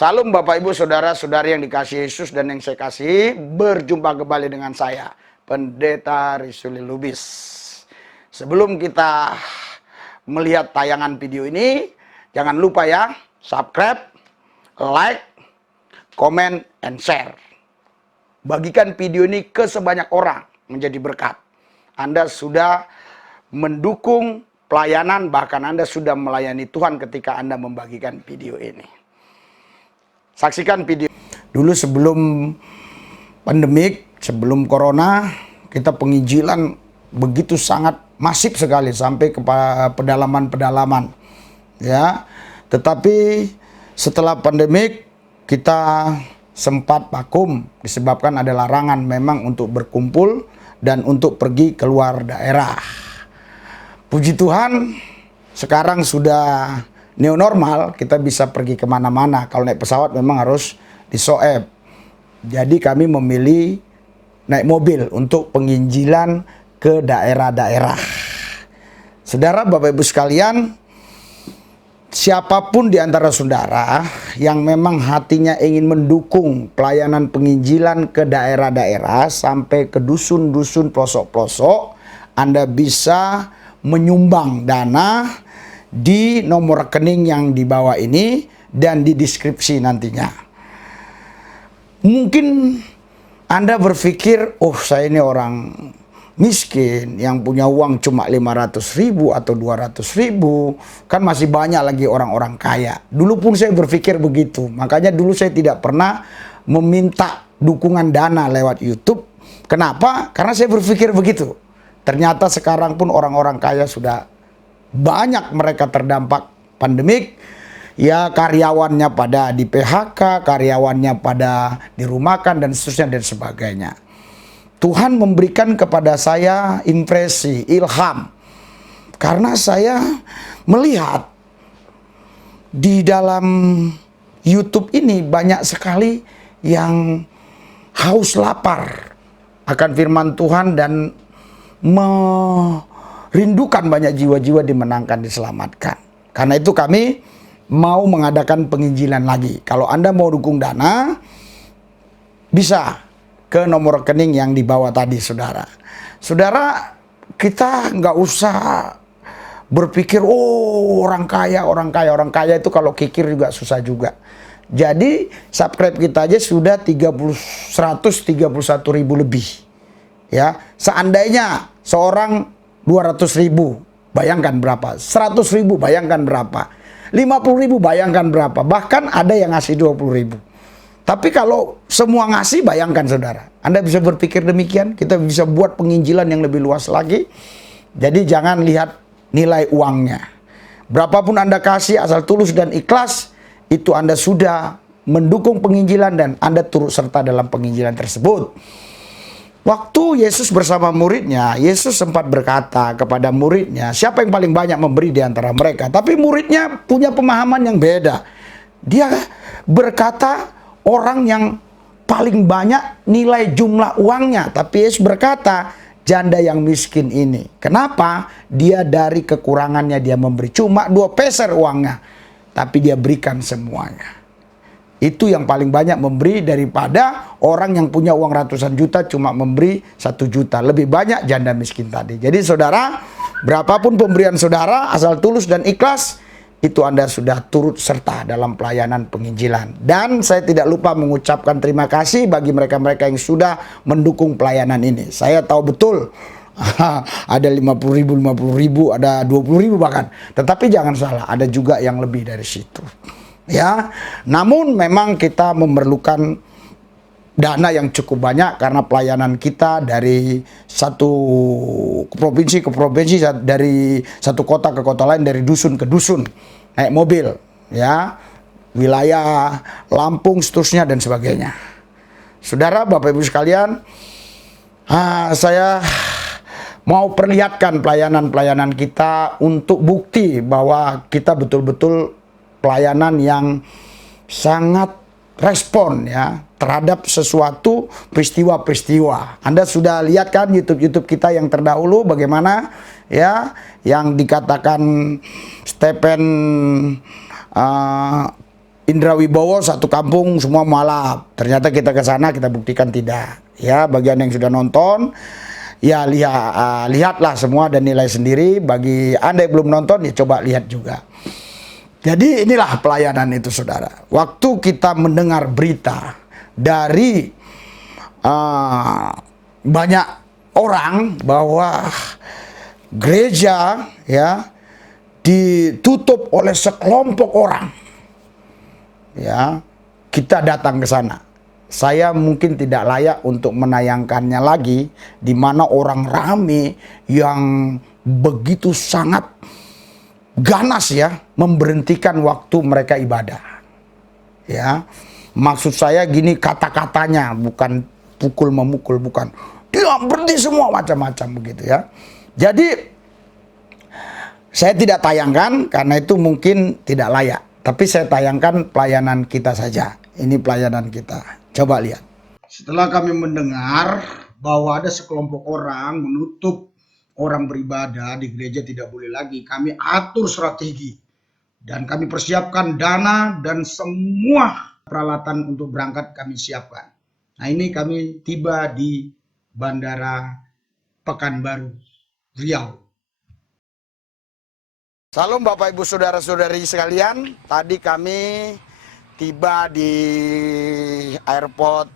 Salam Bapak Ibu Saudara-saudari yang dikasihi Yesus dan yang saya kasihi. Berjumpa kembali dengan saya, Pendeta Rizuli Lubis. Sebelum kita melihat tayangan video ini, jangan lupa ya, subscribe, like, comment, and share. Bagikan video ini ke sebanyak orang menjadi berkat. Anda sudah mendukung pelayanan, bahkan Anda sudah melayani Tuhan ketika Anda membagikan video ini. Saksikan video. Dulu sebelum pandemik, sebelum corona, kita penginjilan begitu sangat masif sekali sampai ke pedalaman-pedalaman. Ya. Tetapi setelah pandemik kita sempat vakum disebabkan ada larangan memang untuk berkumpul dan untuk pergi keluar daerah. Puji Tuhan, sekarang sudah new normal, kita bisa pergi kemana-mana. Kalau naik pesawat memang harus disoeb. Jadi kami memilih naik mobil untuk penginjilan ke daerah-daerah. Saudara, Bapak Ibu sekalian, siapapun di antara saudara yang memang hatinya ingin mendukung pelayanan penginjilan ke daerah-daerah sampai ke dusun-dusun pelosok-pelosok, Anda bisa menyumbang dana di nomor rekening yang di bawah ini dan di deskripsi nantinya. Mungkin Anda berpikir, oh saya ini orang miskin yang punya uang cuma 500.000 atau 200.000, kan masih banyak lagi orang-orang kaya. Dulu pun saya berpikir begitu, makanya dulu saya tidak pernah meminta dukungan dana lewat YouTube. Kenapa? Karena saya berpikir begitu. Ternyata sekarang pun orang-orang kaya sudah banyak mereka terdampak pandemik, ya karyawannya pada di PHK, karyawannya pada dirumahkan dan seterusnya dan sebagainya. Tuhan memberikan kepada saya impresi, ilham, karena saya melihat di dalam YouTube ini banyak sekali yang haus lapar akan firman Tuhan dan rindukan banyak jiwa-jiwa dimenangkan, diselamatkan. Karena itu kami mau mengadakan penginjilan lagi. Kalau Anda mau dukung dana, bisa ke nomor rekening yang di bawah tadi, saudara. Saudara, kita nggak usah berpikir, oh orang kaya itu kalau kikir juga susah juga. Jadi subscribe kita aja sudah 131.000 lebih. Ya, seandainya seorang 200.000, bayangkan berapa? 100.000, bayangkan berapa? 50.000, bayangkan berapa? Bahkan ada yang ngasih 20.000. Tapi kalau semua ngasih, bayangkan saudara. Anda bisa berpikir demikian, kita bisa buat penginjilan yang lebih luas lagi. Jadi jangan lihat nilai uangnya. Berapapun Anda kasih asal tulus dan ikhlas, itu Anda sudah mendukung penginjilan dan Anda turut serta dalam penginjilan tersebut. Waktu Yesus bersama muridnya, Yesus sempat berkata kepada muridnya, siapa yang paling banyak memberi di antara mereka? Tapi muridnya punya pemahaman yang beda. Dia berkata orang yang paling banyak nilai jumlah uangnya. Tapi Yesus berkata, janda yang miskin ini. Kenapa? Dia dari kekurangannya dia memberi. Cuma 2 peser uangnya. Tapi dia berikan semuanya. Itu yang paling banyak memberi daripada orang yang punya uang ratusan juta cuma memberi 1 juta. Lebih banyak janda miskin tadi. Jadi saudara, berapapun pemberian saudara, asal tulus dan ikhlas, itu Anda sudah turut serta dalam pelayanan penginjilan. Dan saya tidak lupa mengucapkan terima kasih bagi mereka-mereka yang sudah mendukung pelayanan ini. Saya tahu betul, ada 50.000, ada 20.000 bahkan. Tetapi jangan salah, ada juga yang lebih dari situ. Ya, namun memang kita memerlukan dana yang cukup banyak karena pelayanan kita dari satu provinsi ke provinsi, dari satu kota ke kota lain, dari dusun ke dusun, naik mobil, ya, wilayah Lampung, seterusnya dan sebagainya. Saudara, Bapak Ibu sekalian, saya mau perlihatkan pelayanan-pelayanan kita untuk bukti bahwa kita betul-betul pelayanan yang sangat respon ya terhadap sesuatu peristiwa-peristiwa. Anda sudah lihat kan YouTube kita yang terdahulu bagaimana ya yang dikatakan Stephen Indra Wibowo satu kampung semua mualaf. Ternyata kita ke sana kita buktikan tidak. Ya, bagian yang sudah nonton ya lihatlah semua dan nilai sendiri. Bagi Anda yang belum nonton ya coba lihat juga. Jadi inilah pelayanan itu saudara. Waktu kita mendengar berita dari banyak orang bahwa gereja ya ditutup oleh sekelompok orang, ya kita datang ke sana. Saya mungkin tidak layak untuk menayangkannya lagi, di mana orang rame yang begitu sangat ganas ya memberhentikan waktu mereka ibadah. Ya, maksud saya gini, kata-katanya bukan pukul memukul, bukan diam berhenti semua macam-macam begitu ya. Jadi saya tidak tayangkan karena itu mungkin tidak layak. Tapi saya tayangkan pelayanan kita saja. Ini pelayanan kita. Coba lihat. Setelah kami mendengar bahwa ada sekelompok orang menutup orang beribadah di gereja tidak boleh lagi, kami atur strategi. Dan kami persiapkan dana dan semua peralatan untuk berangkat kami siapkan. Nah ini kami tiba di Bandara Pekanbaru, Riau. Salam Bapak Ibu Saudara-saudari sekalian, tadi kami tiba di airport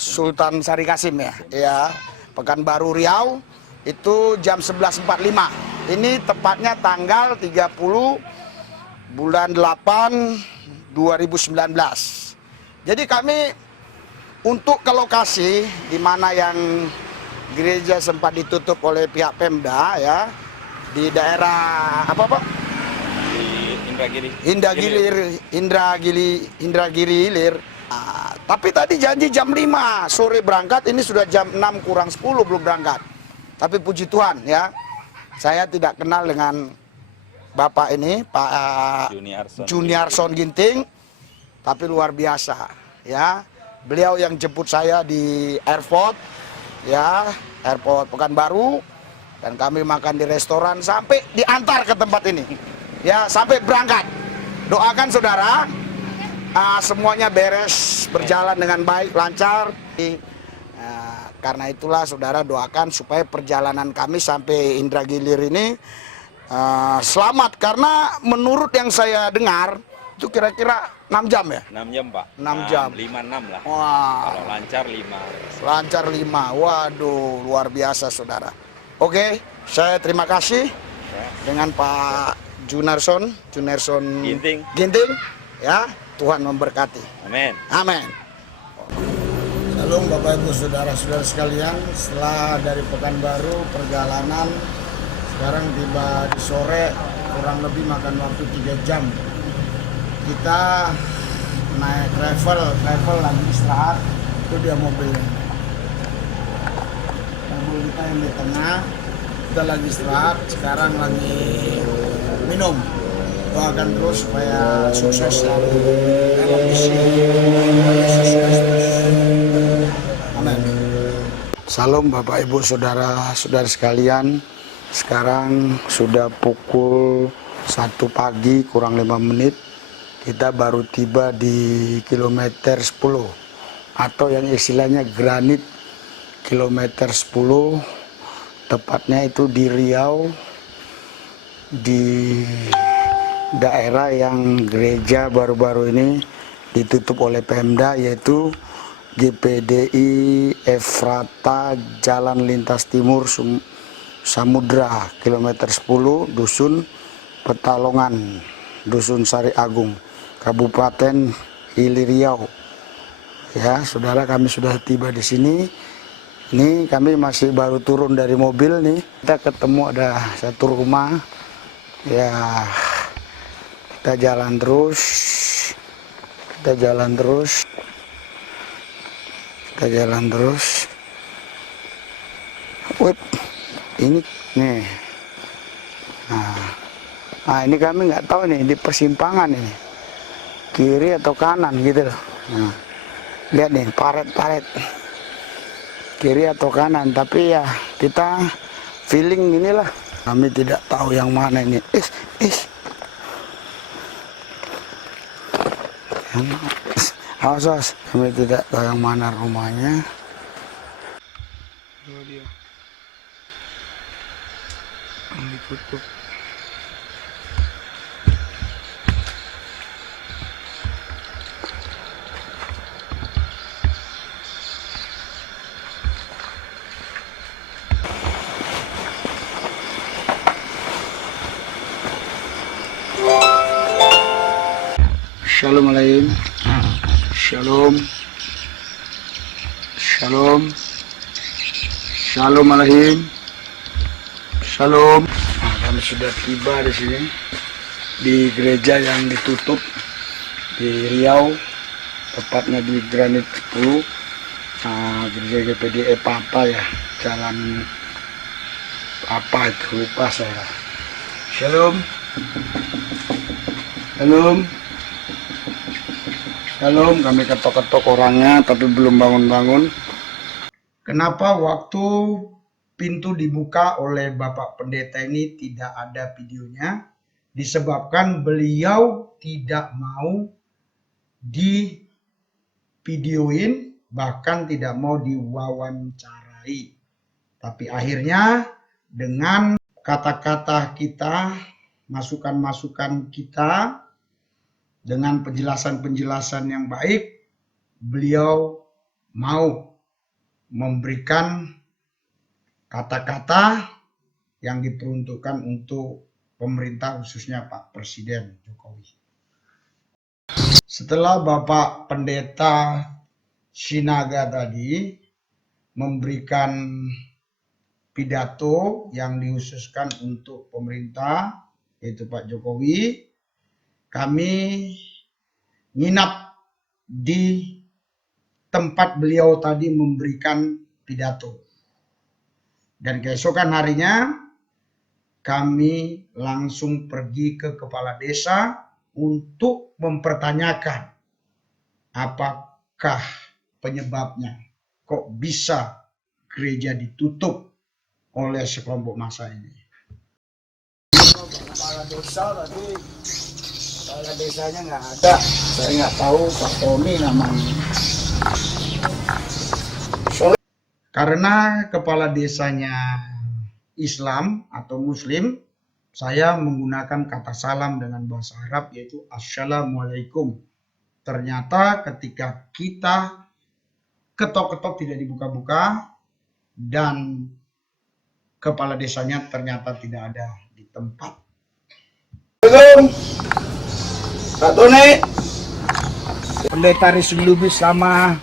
Sultan Sari Kasim ya, Pekanbaru Riau, itu jam 11.45. Ini tepatnya tanggal 30 bulan 8 2019. Jadi kami untuk ke lokasi di mana yang gereja sempat ditutup oleh pihak Pemda ya, di daerah apa Pak? Indragiri Hilir. Nah, tapi tadi janji jam 5 sore berangkat, ini sudah jam 6 kurang 10 belum berangkat. Tapi puji Tuhan ya, saya tidak kenal dengan Bapak ini, Pak Juniarson Ginting, tapi luar biasa ya. Beliau yang jemput saya di airport ya, airport Pekanbaru, dan kami makan di restoran sampai diantar ke tempat ini. Ya, sampai berangkat. Doakan saudara, semuanya beres, berjalan dengan baik, lancar. Karena itulah saudara doakan supaya perjalanan kami sampai Indragilir ini selamat. Karena menurut yang saya dengar, itu kira-kira 6 jam ya? 6 jam Pak. 6 jam. 5-6 lah. Wah. Kalau lancar 5. Lancar 5. Waduh, luar biasa saudara. Oke, saya terima kasih dengan Pak Juniarson Ginting ya, Tuhan memberkati. Amin. Amin. Salam Bapak Ibu Saudara-saudara sekalian, setelah dari Pekanbaru perjalanan sekarang tiba di sore, kurang lebih makan waktu 3 jam. Kita naik travel lagi istirahat, itu dia mobilnya. Mobil kita yang di tengah, kita lagi istirahat, sekarang lagi minum. Doakan terus supaya sukses selalu dalam misi Yesus Kristus. Amin. Salam Bapak Ibu Saudara-saudara sekalian. Sekarang sudah pukul 1 pagi kurang 5 menit. Kita baru tiba di kilometer 10 atau yang istilahnya granit kilometer 10, tepatnya itu di Riau, di daerah yang gereja baru-baru ini ditutup oleh Pemda, yaitu GPDI Efrata Jalan Lintas Timur Samudra kilometer 10, Dusun Petalongan, Dusun Sari Agung, Kabupaten Hilir Riau. Ya, saudara, kami sudah tiba di sini. Ini kami masih baru turun dari mobil nih. Kita ketemu ada satu rumah. Ya, kita jalan terus. Wih, ini nih. Nah, ini kami nggak tahu nih di persimpangan ini, kiri atau kanan gitu loh. Nah, lihat nih paret kiri atau kanan, tapi ya kita feeling inilah. Kami tidak tahu yang mana ini. Awas, kami tidak tahu yang mana rumahnya. Oh, dia. Ditutup. Shalom alaikum. Shalom. Shalom. Shalom alaikum. Shalom. Nah, kami sudah tiba di sini di gereja yang ditutup di Riau, tepatnya di Granit 10. Nah, gereja GPDE Papa ya, jalan apa itu lupa saya. Shalom. Shalom. Shalom, kami ketok-ketok orangnya tapi belum bangun-bangun. Kenapa waktu pintu dibuka oleh Bapak Pendeta ini tidak ada videonya? Disebabkan beliau tidak mau divideoin, bahkan tidak mau diwawancarai. Tapi akhirnya dengan kata-kata kita, masukan-masukan kita, dengan penjelasan-penjelasan yang baik, beliau mau memberikan kata-kata yang diperuntukkan untuk pemerintah, khususnya Pak Presiden Jokowi. Setelah Bapak Pendeta Sinaga tadi memberikan pidato yang dikhususkan untuk pemerintah, yaitu Pak Jokowi, kami nginap di tempat beliau tadi memberikan pidato. Dan keesokan harinya kami langsung pergi ke kepala desa untuk mempertanyakan apakah penyebabnya kok bisa gereja ditutup oleh sekelompok massa ini. Kepala desa tadi, kepala desanya nggak ada, saya nggak tahu Pak Tommy namanya. Karena kepala desanya Islam atau Muslim, saya menggunakan kata salam dengan bahasa Arab yaitu Assalamualaikum. Ternyata ketika kita ketok-ketok tidak dibuka-buka dan kepala desanya ternyata tidak ada di tempat. Pak Tony, Pendeta Rizky Lubis sama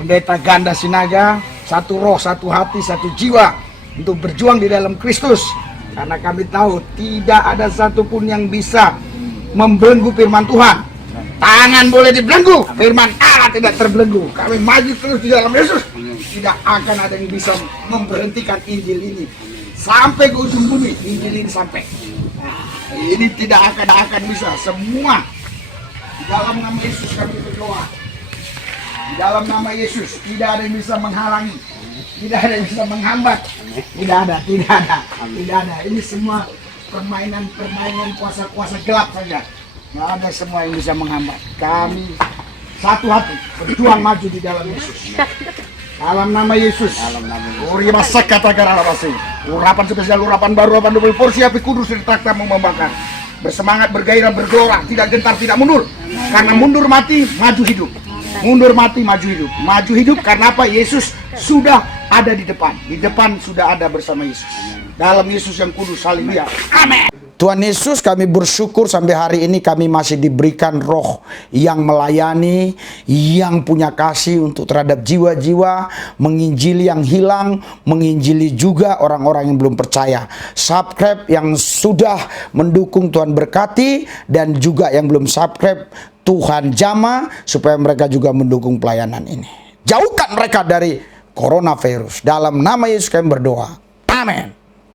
Pendeta Ganda Sinaga, satu roh, satu hati, satu jiwa untuk berjuang di dalam Kristus. Karena kami tahu tidak ada satupun yang bisa membelenggu firman Tuhan. Tangan boleh dibelenggu, firman Allah tidak terbelenggu. Kami maju terus di dalam Yesus. Tidak akan ada yang bisa memberhentikan Injil ini. Sampai ke ujung bumi, Injil ini sampai. Ini tidak akan bisa. Semua di dalam nama Yesus kami berdoa. Di dalam nama Yesus tidak ada yang bisa menghalangi, tidak ada yang bisa menghambat. Tidak ada. Ini semua permainan kuasa-kuasa gelap saja. Tidak ada semua yang bisa menghambat. Kami satu hati berjuang maju di dalam Yesus. Dalam nama Yesus. Uri masak kata gara pasti. Urapan spesial, urapan baru, urapan double porsi api kudus ditakta membangkang. Bersemangat, bergairah, bergelora, tidak gentar, tidak mundur. Karena mundur mati, maju hidup. Mundur mati, maju hidup. Maju hidup karena apa? Yesus sudah ada di depan. Di depan sudah ada bersama Yesus. Dalam Yesus yang kudus, haleluya. Amin. Tuhan Yesus, kami bersyukur sampai hari ini kami masih diberikan roh yang melayani, yang punya kasih untuk terhadap jiwa-jiwa, menginjili yang hilang, menginjili juga orang-orang yang belum percaya. Subscribe yang sudah mendukung, Tuhan berkati, dan juga yang belum subscribe, Tuhan jamah supaya mereka juga mendukung pelayanan ini. Jauhkan mereka dari coronavirus. Dalam nama Yesus kami berdoa. Amin.